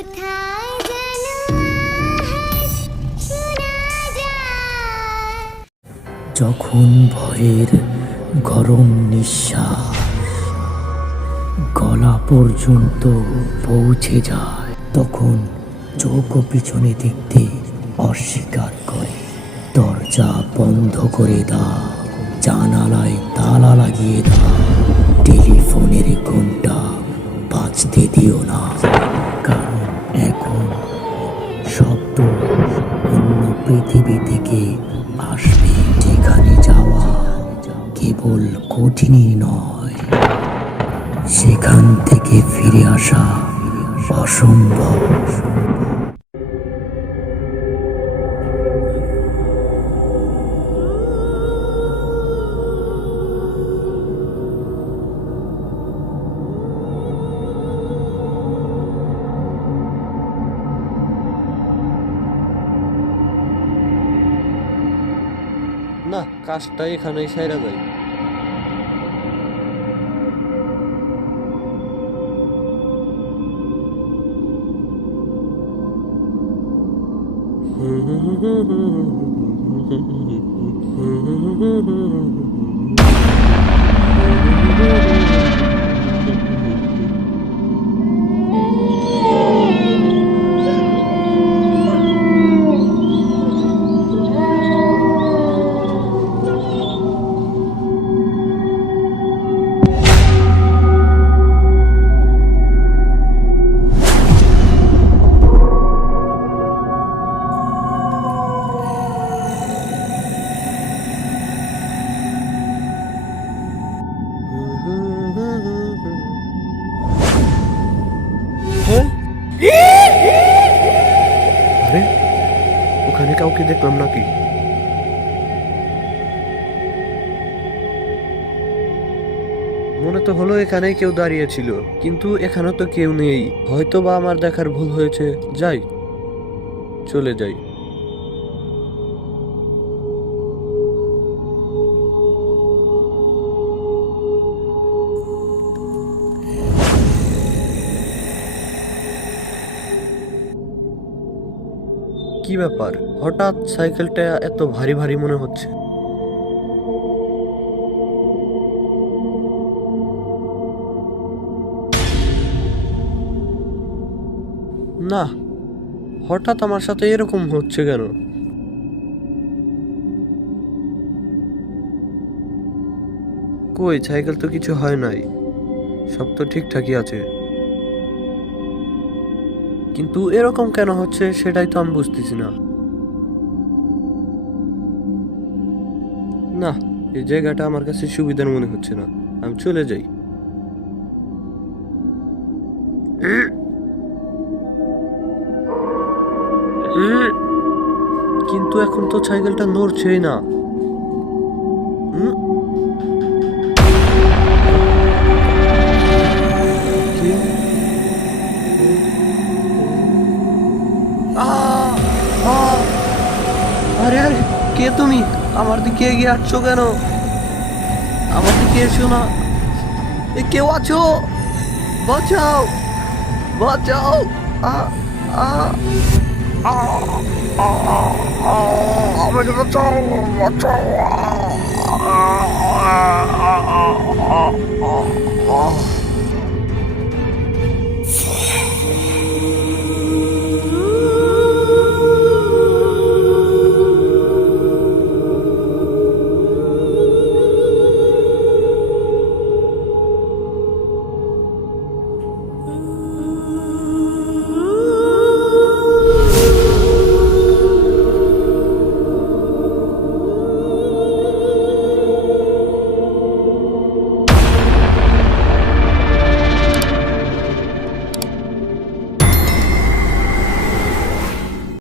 কোথায় যেন আহাস শোনা যায়। যখন ভয়ের গরম নিঃশ্বাস গলা পর্যন্ত পৌঁছে যায়, তখন চোখ পিছনে দেখতে অস্বীকার করে। দরজা বন্ধ করে দাও, জানালায় তালা লাগিয়ে দাও, টেলিফোনের ঘন্টা বাজতে দিও না, কারণ এখন শব্দ অন্য পৃথিবী থেকে আসবে, যেখানে যাওয়া কেবল কঠিনই নয়, সেখান থেকে ফিরে আসা অসম্ভব। না, কাজটা এখানেই সাইরা যায়। আরে, ওখানে কাউকে দেখলাম নাকি? মনে তো হলো এখানেই কেউ দাঁড়িয়ে ছিল, কিন্তু এখানে তো কেউ নেই। হয়তো বা আমার দেখার ভুল হয়েছে। যাই, চলে যাই। কি ব্যাপার, হঠাৎ সাইকেলটা এত ভারী ভারী মনে হচ্ছে? না, হঠাৎ আমার সাথে এরকম হচ্ছে কেন? কই, সাইকেল তো কিছু হয় নাই, সব তো ঠিকঠাকই আছে। কিন্তু এরকম কেন হচ্ছে সেটাই তো আমি বুঝতেছি না। না, এই জায়গাটা আমার কাছে সুবিধার মনে হচ্ছে না, আমি চলে যাই। কিন্তু এখন তো সাইকেলটা নড়ছেই না। উম, কি? আহ! আহ! আরে আরে, কে তুমি? আমার দিকে এগিয়ে আসছো কেন? আমার দিকে এসো না। এ, কেউ আছো? বাঁচাও, বাঁচাও! আ আ আ আ আ আমাকে বাঁচাও, বাঁচাও! আ আ আ আ আ আ